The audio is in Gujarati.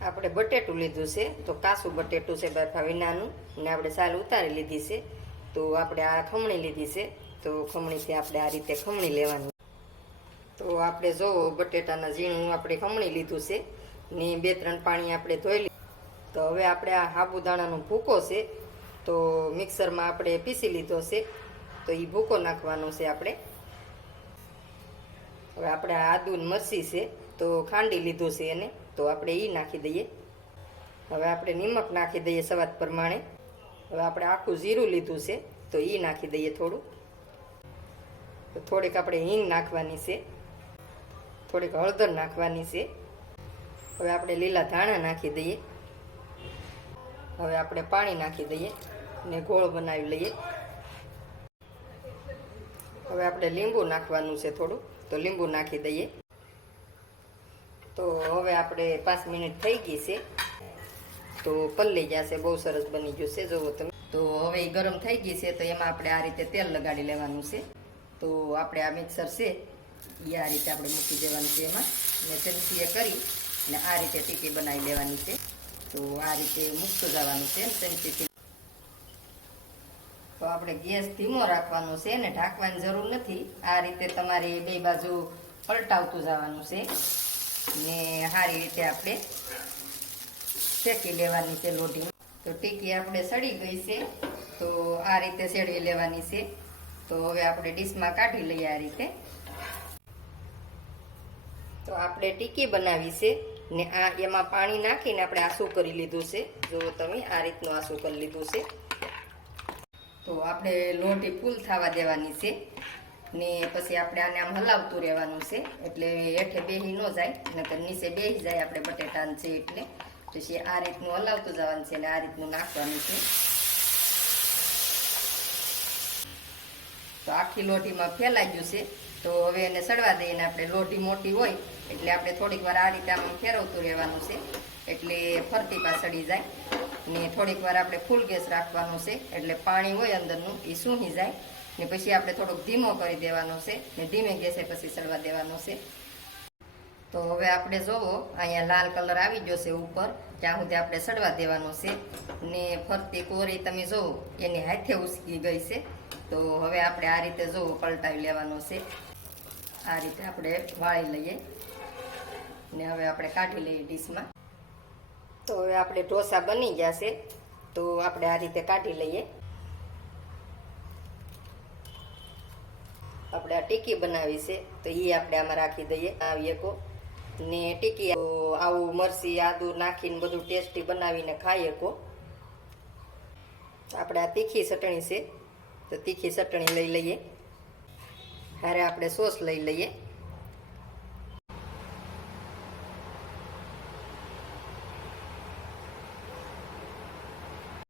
આપણે બટેટું લીધું છે, તો કાસું બટેટું છે બરફા વિનાનું, ને આપણે સાલ ઉતારી લીધી છે. તો આપણે આ ખમણી લીધી છે, તો ખમણીથી આપણે આ રીતે ખમણી લેવાની. તો આપણે જોવો બટેટાના ઝીણું આપણે ખમણી લીધું છે ને 2-3 પાણી આપણે ધોઈ લીધું. તો હવે આપણે આ સાબુદાણાનો ભૂકો છે, તો મિક્સરમાં આપણે પીસી લીધો છે, તો એ ભૂકો નાખવાનો છે આપણે. હવે આપણે આદુ ને મરચી છે, તો ખાંડી લીધું છે એને, તો આપણે એ નાખી દઈએ. હવે આપણે નિમક નાખી દઈએ સ્વાદ પ્રમાણે. હવે આપણે આખું જીરું લીધું છે, તો એ નાખી દઈએ થોડું. તો થોડીક આપણે હિંગ નાખવાની છે, થોડીક હળદર નાખવાની છે. હવે આપણે લીલા ધાણા નાખી દઈએ. હવે આપણે પાણી નાખી દઈએ ને ગોળ બનાવી લઈએ. હવે આપણે લીંબુ નાખવાનું છે થોડું, તો લીંબુ નાખી દઈએ. તો હવે આપણે 5 મિનિટ થઈ ગઈ છે, તો પલળી જશે, બહુ સરસ બની ગયું છે, જોવો તમે. તો હવે એ ગરમ થઈ ગઈ છે, તો એમાં આપણે આ રીતે તેલ લગાડી લેવાનું છે. તો આપણે આ મિક્સર છે એ આ રીતે આપણે મૂકી દેવાનું છે એમાં, ને ચમચીએ કરી ને આ રીતે ટીકી બનાવી લેવાની છે. તો આ રીતે મૂકતું જવાનું છે ચમચીથી. તો આપણે ગેસ ધીમો રાખવાનો છે ને ઢાંકવાની જરૂર નથી. આ રીતે તમારે બે બાજુ પલટાવતું જવાનું છે ને સારી રીતે આપણે શેકી લેવાની છે લોઢી. તો ટીકી આપણે સડી ગઈ છે, તો આ રીતે શેડવી લેવાની છે. તો હવે આપણે ડીશમાં કાઢી લઈએ આ રીતે. તો આપણે ટીકી બનાવી છે ને આ એમાં પાણી નાખીને આપણે આસું કરી લીધું છે. જો તમે આ રીતનું આસું કરી લીધું છે. તો આપણે લોઢી ફૂલ થવા દેવાની છે ને પછી આપણે આને આમ હલાવતું રહેવાનું છે, એટલે હેઠે બેસી ન જાય, નકર નીચે બેસી જાય આપણે બટેટાને છે એટલે. પછી આ રીતનું હલાવતું જવાનું છે ને આ રીતનું નાખવાનું છે. તો આખી લોઢીમાં ફેલાઈ ગયું છે. તો હવે એને સડવા દઈને આપણે, લોઢી મોટી હોય એટલે આપણે થોડીક વાર આ રીતે આમ ફેરવતું રહેવાનું છે, એટલે ફરતી પા સડી જાય. ને થોડીક વાર આપણે ફૂલ ગેસ રાખવાનો છે, એટલે પાણી હોય અંદરનું એ સૂહી જાય. ને પછી આપણે થોડોક ધીમો કરી દેવાનો છે ને ધીમે ગેસે પછી સડવા દેવાનો છે. તો હવે આપણે જોવો અહીંયા લાલ કલર આવી ગયો છે ઉપર, ત્યાં સુધી આપણે સડવા દેવાનો છે. ને ફરતી કોરી તમે જોવો એની હાથે ઉસકી ગઈ છે. તો હવે આપણે આ રીતે જોવો પલટાવી લેવાનો છે. આ રીતે આપણે વાળી લઈએ ને હવે આપણે કાઢી લઈએ ડીશમાં. તો હવે આપણે ઢોસા બની ગયા છે, તો આપણે આ રીતે કાઢી લઈએ. આપણે આ ટીકી બનાવી છે, તો એ આપણે આમાં રાખી દઈએ. આવી શકો ને ટીકી આવું મરચી આદુ નાખીને બધું ટેસ્ટી બનાવીને ખાઈ શકો. આપણે આ તીખી ચટણી છે, તો તીખી ચટણી લઈ લઈએ. હારે આપણે સોસ લઈ લઈએ.